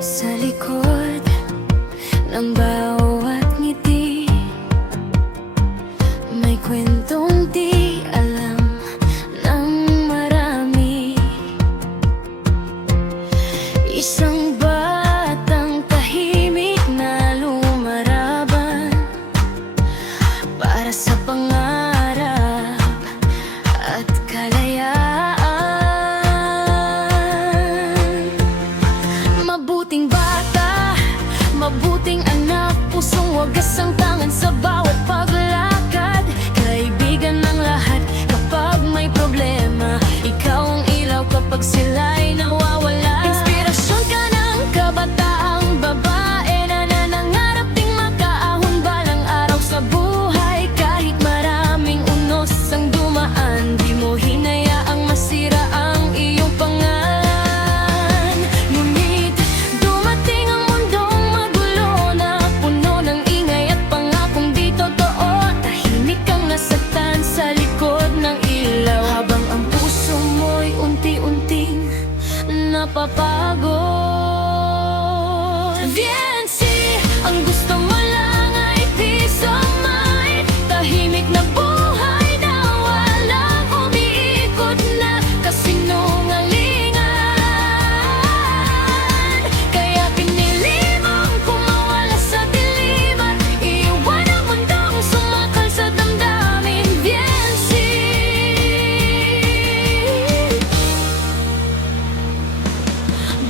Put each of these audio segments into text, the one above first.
Sa likod ng bawat ngiti, may kwentong di alam ng marami. Isang batang tahimik na lumaraban para sa pangarap at kalayaan. Mabuting bata, mabuting anak, pusong wagas ang tangan sa bawat paglakad. Kaibigan ng lahat kapag may problema, ikaw ang ilaw kapag sila'y nawawala. Inspirasyon ka ng kabataang babae na nanangarap ding makaahon balang araw sa buhay. Kahit maraming unos ang dumaan, di mo hinayaang masira ang iyong pangalan. Ngunit dumating ang mundong magulo na puno ng ingay at pangakong di totoo. Tahimik kang nasaktan sa likod ng ilaw, habang ang puso mo'y unti-unting napapagod. VNC, ang gusto mo lang ay peace of mind. Tahimik na buhay na walang umiikot na kasinungalingan. Kaya pinili mong kumawala sa dilim at iwan ang mundong sumakal sa damdamin. VNC,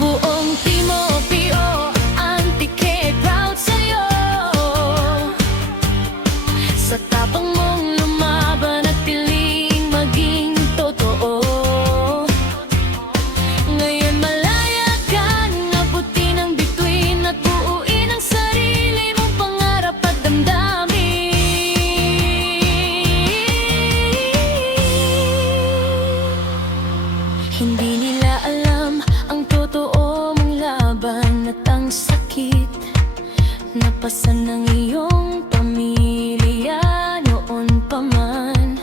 buong Team OPO, Antique, proud sa'yo. Sa tapang mong lumaban at piling maging totoo. Ngayon malaya ka nang abutin ang bituin at buuin ang sarili mong pangarap at damdamin. Hindi nila alam ang totoo mong laban at ang sakit na pasan ng iyong pamilya noon pa man.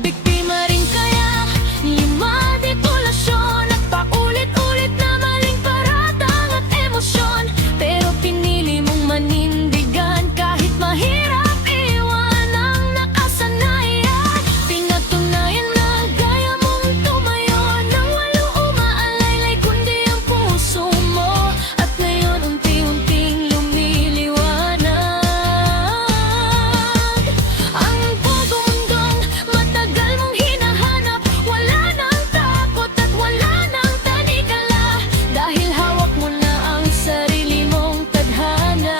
Biktima rin kaya ni manipulation at paulit-ulit na maling paratang at emosyon. Pero pinili mong manindigan kahit mahirap iwan ang nakasanayan. Pinatunayan na gaya mong tumayo nang walang umaalaylay kundi ang puso mo. At ngayon unti-unting lumiliwanag ang pagmundong matagal mong hinahanap. Wala nang takot at wala nang tanikala, dahil hawak mo na ang sarili mong tadhana.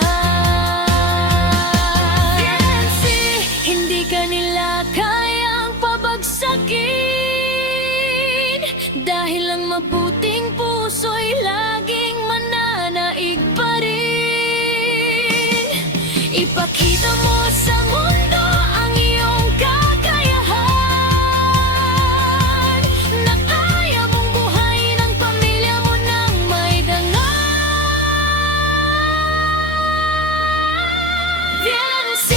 VNC, hindi ka nila kayang pabagsakin, dahil ang mabuting puso'y laging mananaig pa rin. Ipakita mo sa mundo ang iyong kakayahan, na kaya mong buhayin ang pamilya mo nang may dangal. VNC,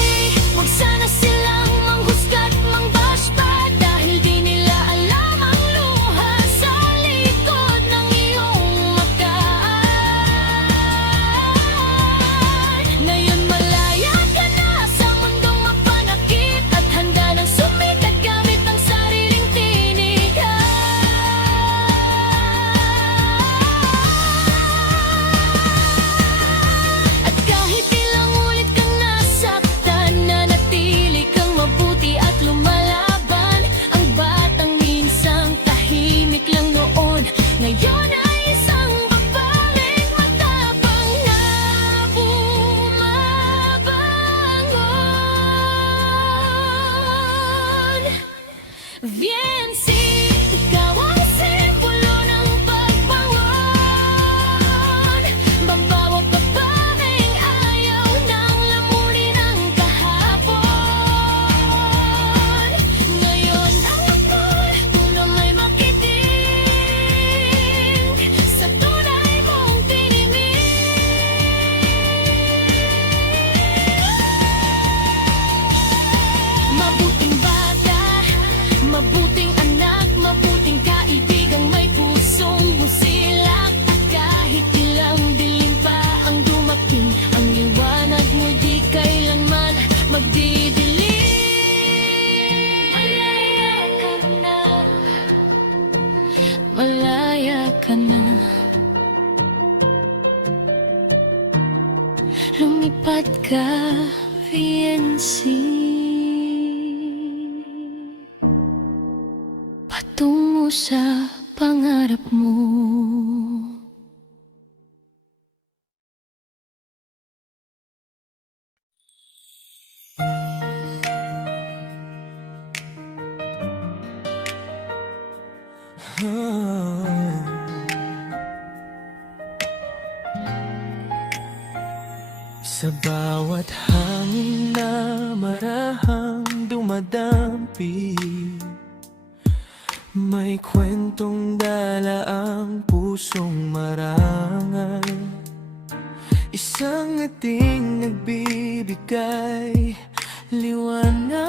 huwag sana silang manghusga at mangbash pa, dahil di nila alam ang luha sa likod ng iyong makaan. Ngayon malaya ka na sa mundo malaya ka na. Lumipat ka, VNC, patungo sa pangarap mo. Sa bawat hangin na marahang dumadampi, may kwentong dala ang pusong marangal. Isang ating nagbibigay liwanag,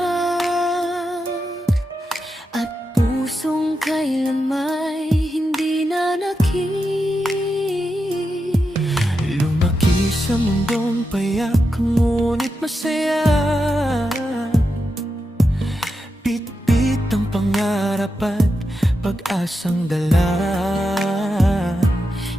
At pusong kailanmay hindi nanakit. lumaki sa mundong payak ngunit masaya. Pitpit ang pangarap at pag-asang dala.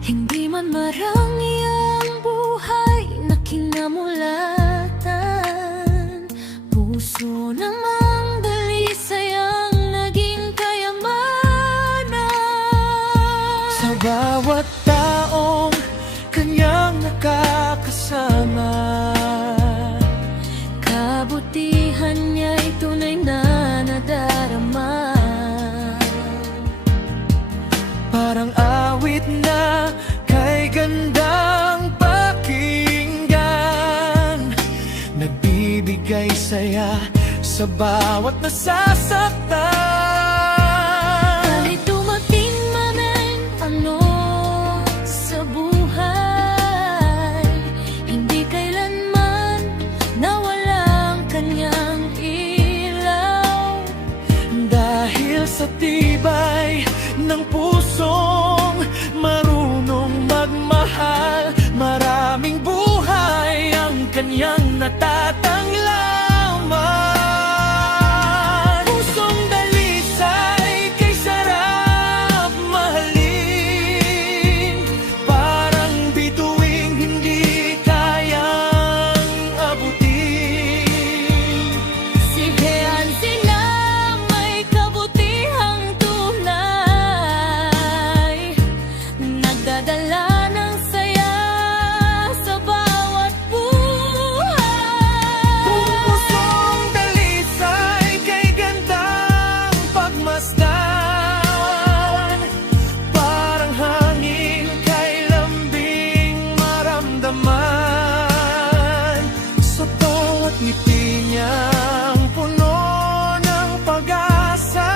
Hindi man marami ang buhay na kinamulatan, puso namang dalisay ang naging kayamanan. Sa bawat taong kanyang nakakasama, Kabutihan niya'y tunay na nadarama. parang awit na kay gandang pakinggan, nagbibigay saya sa bawat nasasaktan. Kahit dumating man ang ano sa buhay, hindi kailanman nawala ang kanyang ilaw. Dahil sa tibay ng pusong marunong magmahal, maraming buhay ang kanyang natatanglaman. Pusong dalisay kay sarap mahalin, parang bituing hindi kayang abutin. Si Beansi na may kabutihang tunay, nagdadala ng saya sa bawat buhay. Kung pusong dalisay kay gandang pagmasdan, parang hangin kay lambing maramdaman. Sa bawat ngiti niyang puno ng pag-asa,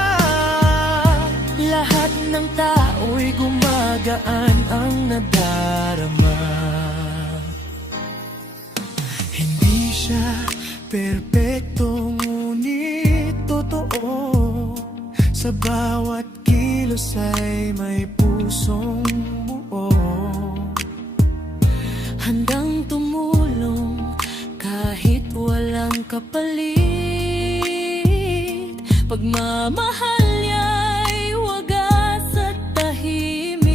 Lahat ng tao'y gumagaan ang nadarama. Hindi siya perpekto ngunit totoo, sa bawat kilos ay may pusong buo. handang tumulong kahit walang kapalit. Pagmamahal niya'y wagas at tahimik.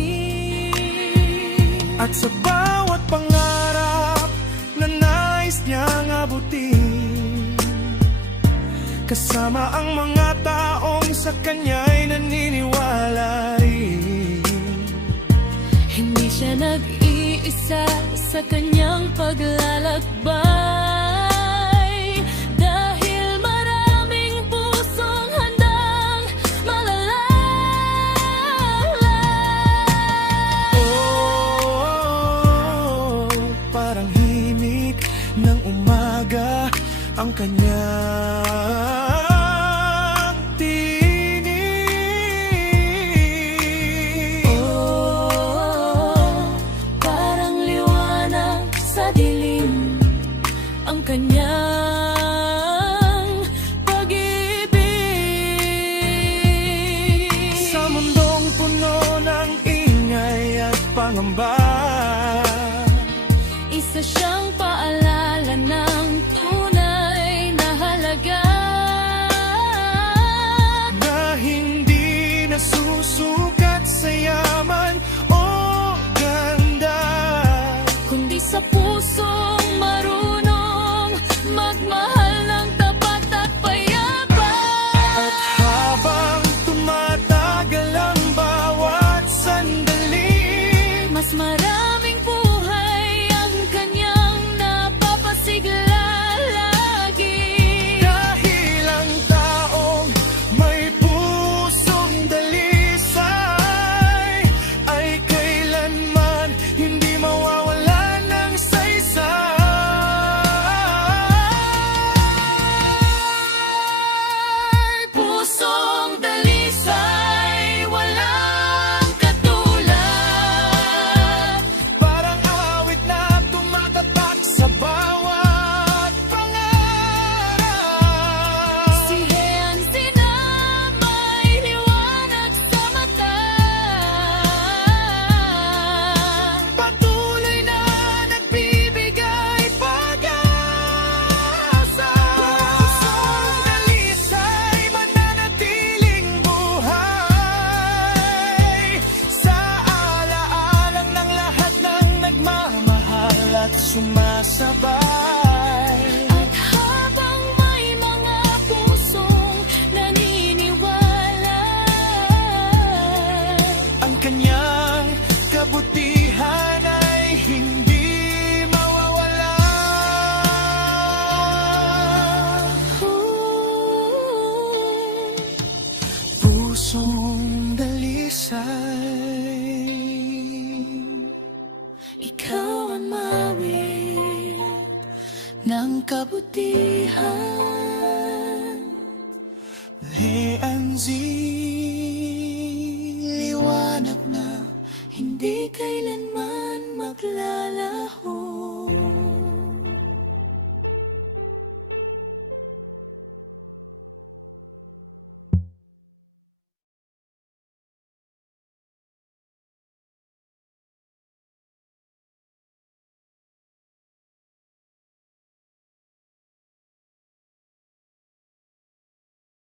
At sa bawat pangarap na nais niyang abutin, kasama ang mga taong sa kanya'y naniniwala rin. Hindi siya nag-iisa sa kanyang paglalakbay, dahil maraming pusong handang malalay. Oh, parang himig ng umaga ang kanyang tinig. Oh, parang liwanag sa dilim ang kanyang pag-ibig. Sa mundong puno ng ingay at pangamba, Isa siyang paalala ng tunay na halaga, na hindi nasusukat sa mahusay. Ikaw ang mawit ng kabutihan.